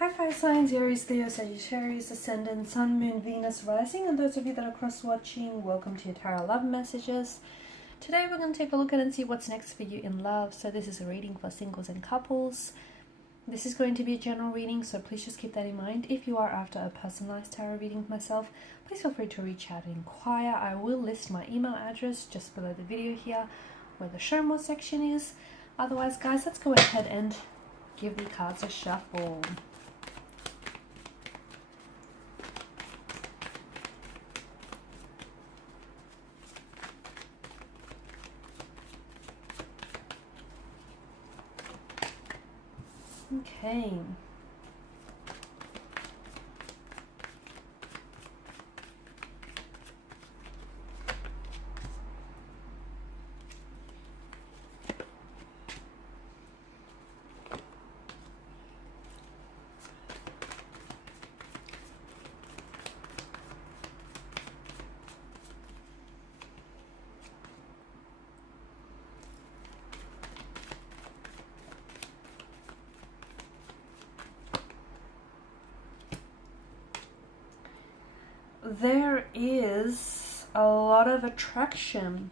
Hi fire signs, Aries, Leo, Sagittarius, Ascendant, Sun, Moon, Venus, Rising, and those of you that are cross-watching, welcome to your Tarot Love Messages. Today we're going to take a look at and see what's next for you in love. So this is a reading for singles and couples. This is going to be a general reading, so please just keep that in mind. If you are after a personalized tarot reading with myself, please feel free to reach out and inquire. I will list my email address just below the video here, where the show more section is. Otherwise, guys, let's go ahead and give the cards a shuffle. Okay. There is a lot of attraction,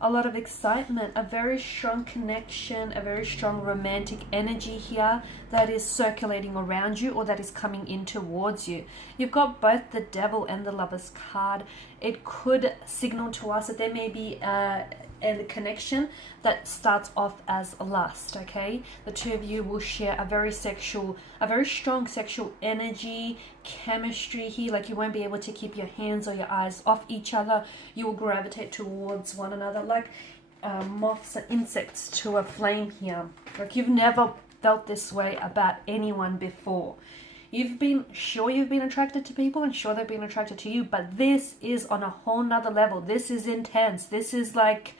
a lot of excitement, a very strong connection, a very strong romantic energy here that is circulating around you or that is coming in towards you. You've got both the Devil and the Lover's card. It could signal to us that there may be a connection that starts off as lust. Okay, the two of you will share a very strong sexual energy, chemistry here. Like, you won't be able to keep your hands or your eyes off each other. You will gravitate towards one another like moths and insects to a flame here. Like, you've never felt this way about anyone before. You've been attracted to people and sure they've been attracted to you, but this is on a whole nother level. This is intense. This is like,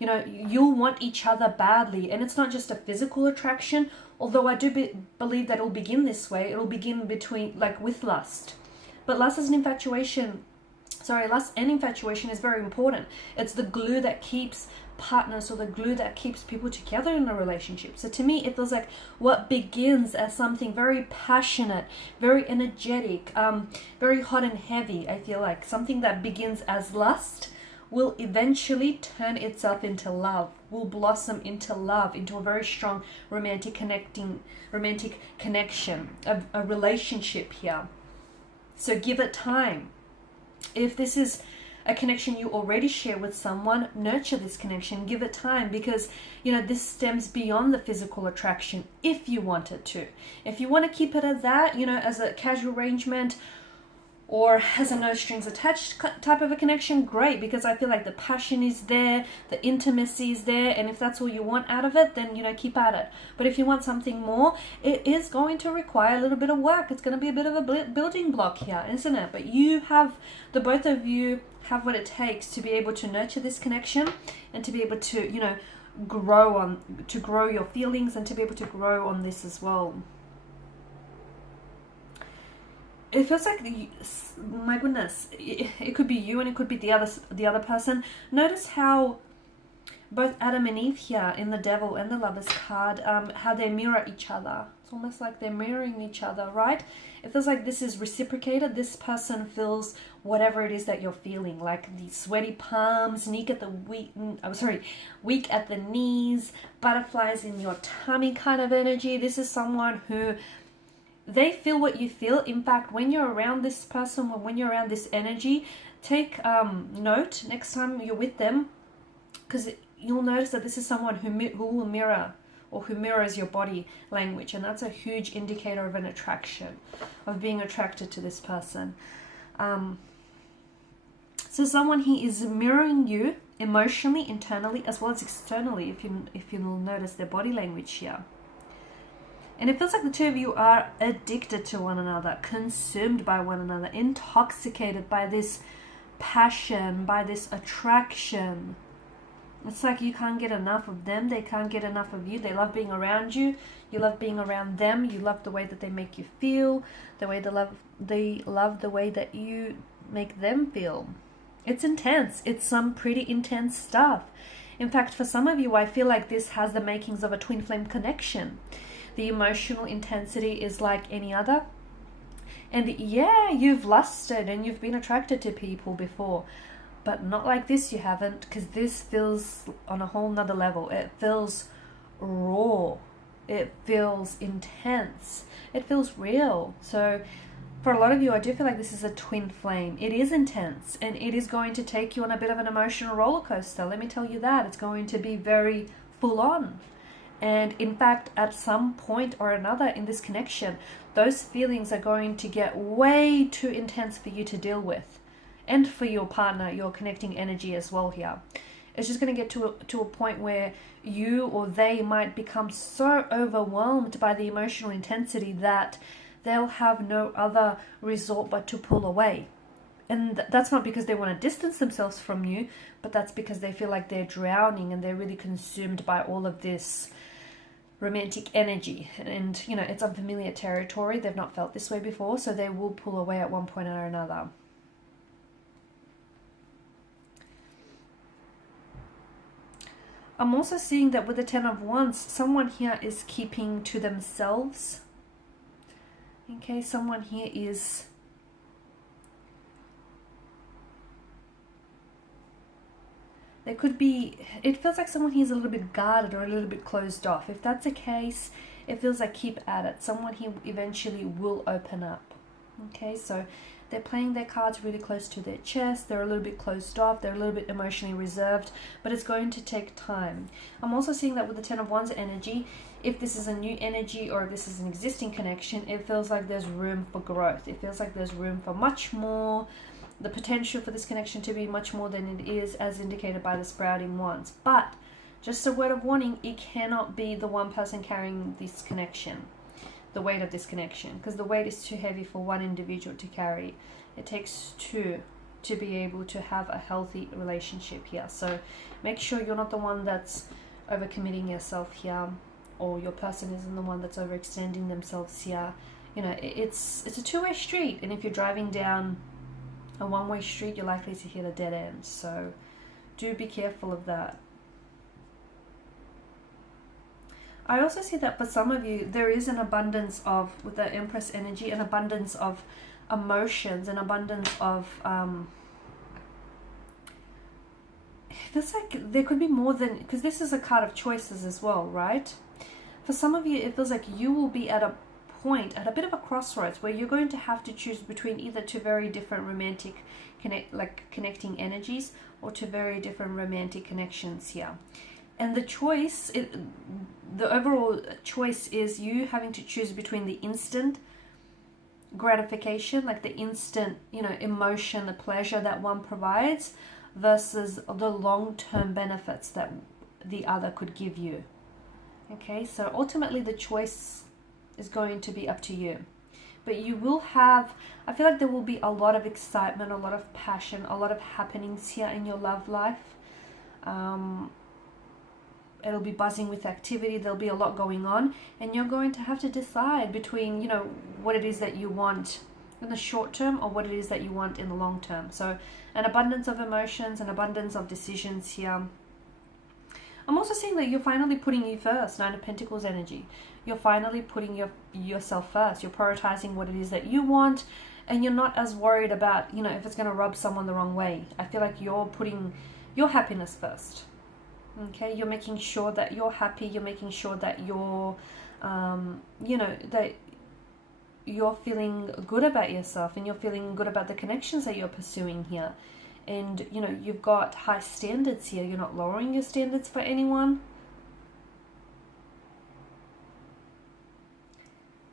you know, you'll want each other badly. And it's not just a physical attraction, although I do believe that it'll begin this way. It'll begin with lust. But lust and infatuation is very important. It's the glue that keeps partners, or the glue that keeps people together in a relationship. So to me, it feels like what begins as something very passionate, very energetic, very hot and heavy. I feel like something that begins as lust will eventually turn itself into love, will blossom into love, into a very strong romantic connection, a relationship here. So give it time. If this is a connection you already share with someone, nurture this connection, give it time, because, you know, this stems beyond the physical attraction if you want it to. If you want to keep it at that, you know, as a casual arrangement or as a no strings attached type of a connection, great, because I feel like the passion is there, the intimacy is there, and if that's all you want out of it, then, you know, keep at it. But if you want something more, it is going to require a little bit of work. It's going to be a bit of a building block here, isn't it? But the both of you have what it takes to be able to nurture this connection and to be able to, you know, grow your feelings and to be able to grow on this as well. It feels like, my goodness, it could be you and it could be the other person. Notice how both Adam and Eve here in the Devil and the Lover's card, how they mirror each other. It's almost like they're mirroring each other, right? It feels like this is reciprocated. This person feels whatever it is that you're feeling, like the sweaty palms, weak at the knees, butterflies in your tummy kind of energy. This is someone who, they feel what you feel. In fact, when you're around this person, when you're around this energy, take note next time you're with them, because you'll notice that this is someone who will mirror, or who mirrors your body language, and that's a huge indicator of an attraction, of being attracted to this person. So someone he is mirroring you emotionally, internally, as well as externally, if you'll notice their body language here. And it feels like the two of you are addicted to one another, consumed by one another, intoxicated by this passion, by this attraction. It's like you can't get enough of them, they can't get enough of you. They love being around you, you love being around them, you love the way that they make you feel, they love the way that you make them feel. It's intense. It's some pretty intense stuff. In fact, for some of you, I feel like this has the makings of a twin flame connection. The emotional intensity is like any other. And yeah, you've lusted and you've been attracted to people before, but not like this, you haven't, because this feels on a whole nother level. It feels raw. It feels intense. It feels real. So for a lot of you, I do feel like this is a twin flame. It is intense and it is going to take you on a bit of an emotional roller coaster. Let me tell you that. It's going to be very full on. And in fact, at some point or another in this connection, those feelings are going to get way too intense for you to deal with. And for your partner, your connecting energy as well here. It's just going to get to a point where you or they might become so overwhelmed by the emotional intensity that they'll have no other resort but to pull away. And that's not because they want to distance themselves from you, but that's because they feel like they're drowning and they're really consumed by all of this romantic energy. And, you know, it's unfamiliar territory. They've not felt this way before, so they will pull away at one point or another. I'm also seeing that with the Ten of Wands, someone here is keeping to themselves. Okay, someone here is there could be, it feels like someone here is a little bit guarded or a little bit closed off. If that's the case, it feels like keep at it. Someone here eventually will open up. Okay, so they're playing their cards really close to their chest. They're a little bit closed off. They're a little bit emotionally reserved, but it's going to take time. I'm also seeing that with the Ten of Wands energy, if this is a new energy or if this is an existing connection, it feels like there's room for growth. It feels like there's room for much more, the potential for this connection to be much more than it is, as indicated by the sprouting wands. But just a word of warning, it cannot be the one person carrying this connection, the weight of this connection, because the weight is too heavy for one individual to carry. It takes two to be able to have a healthy relationship here. So make sure you're not the one that's overcommitting yourself here, or your person isn't the one that's overextending themselves here. You know, it's a two-way street, and if you're driving down a one-way street, you're likely to hit a dead end. So do be careful of that. I also see that for some of you, there is an abundance of, with the Empress energy, an abundance of emotions, an abundance of, it feels like there could be more than, because this is a card of choices as well, right? For some of you, it feels like you will be at a point, at a bit of a crossroads, where you're going to have to choose between either two very different romantic connecting energies, or two very different romantic connections here. And the choice, the overall choice is you having to choose between the instant gratification, like the instant, you know, emotion, the pleasure that one provides, versus the long-term benefits that the other could give you. Okay, so ultimately the choice is going to be up to you. But you will have, I feel like there will be a lot of excitement, a lot of passion, a lot of happenings here in your love life. It'll be buzzing with activity. There'll be a lot going on, and you're going to have to decide between, you know, what it is that you want in the short term or what it is that you want in the long term. So an abundance of emotions, an abundance of decisions here. I'm also seeing that you're finally putting you first. Nine of Pentacles energy. You're finally putting yourself first. You're prioritizing what it is that you want, and you're not as worried about, you know, if it's going to rub someone the wrong way. I feel like you're putting your happiness first. Okay, you're making sure that you're happy. You're making sure that you're, you know, that you're feeling good about yourself, and you're feeling good about the connections that you're pursuing here. And, you know, you've got high standards here. You're not lowering your standards for anyone.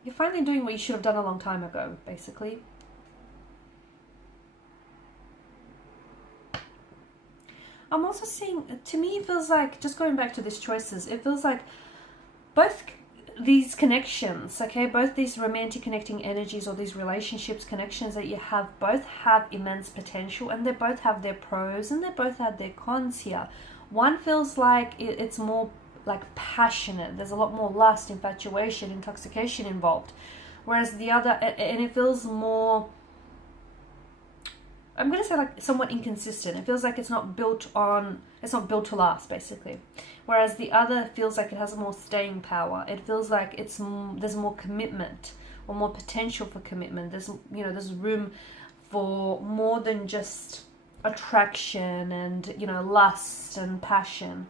You're finally doing what you should have done a long time ago, basically. I'm also seeing, to me, it feels like, just going back to these choices, it feels like both these connections, okay, both these romantic connecting energies or these relationships, connections that you have, both have immense potential, and they both have their pros and they both have their cons here. One feels like it's more like passionate. There's a lot more lust, infatuation, intoxication involved. Whereas the other, and it feels more I'm going to say like somewhat inconsistent. It feels like it's not built to last, basically. Whereas the other feels like it has more staying power. It feels like there's more commitment or more potential for commitment. There's room for more than just attraction and, lust and passion.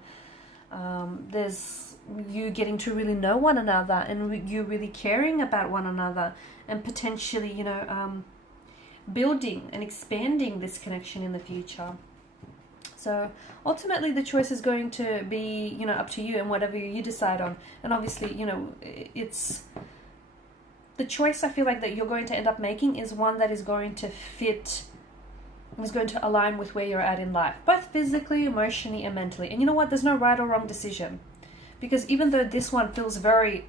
There's you getting to really know one another and you really caring about one another and potentially, building and expanding this connection in the future. So ultimately the choice is going to be, up to you and whatever you decide on. And obviously, it's the choice I feel like that you're going to end up making is one that is going to fit, is going to align with where you're at in life, both physically, emotionally, and mentally. And you know what? There's no right or wrong decision. Because even though this one feels very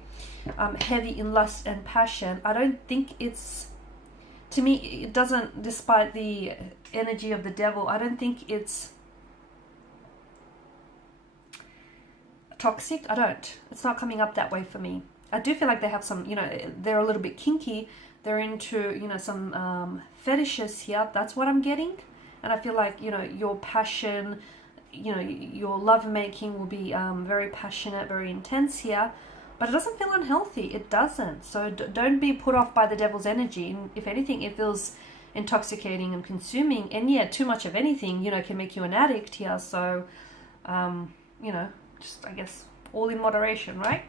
heavy in lust and passion, I don't think to me, it doesn't, despite the energy of the devil, I don't think it's toxic. It's not coming up that way for me. I do feel like they have some, they're a little bit kinky. They're into, some fetishes here. That's what I'm getting. And I feel like, your passion, your lovemaking will be very passionate, very intense here. But it doesn't feel unhealthy. It doesn't. So don't be put off by the devil's energy. And if anything, it feels intoxicating and consuming. And yeah, too much of anything, can make you an addict here. So, just, I guess, all in moderation, right?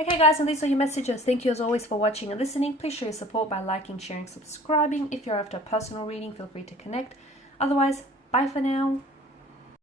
Okay, guys, and these are your messages. Thank you as always for watching and listening. Please show your support by liking, sharing, subscribing. If you're after a personal reading, feel free to connect. Otherwise, bye for now.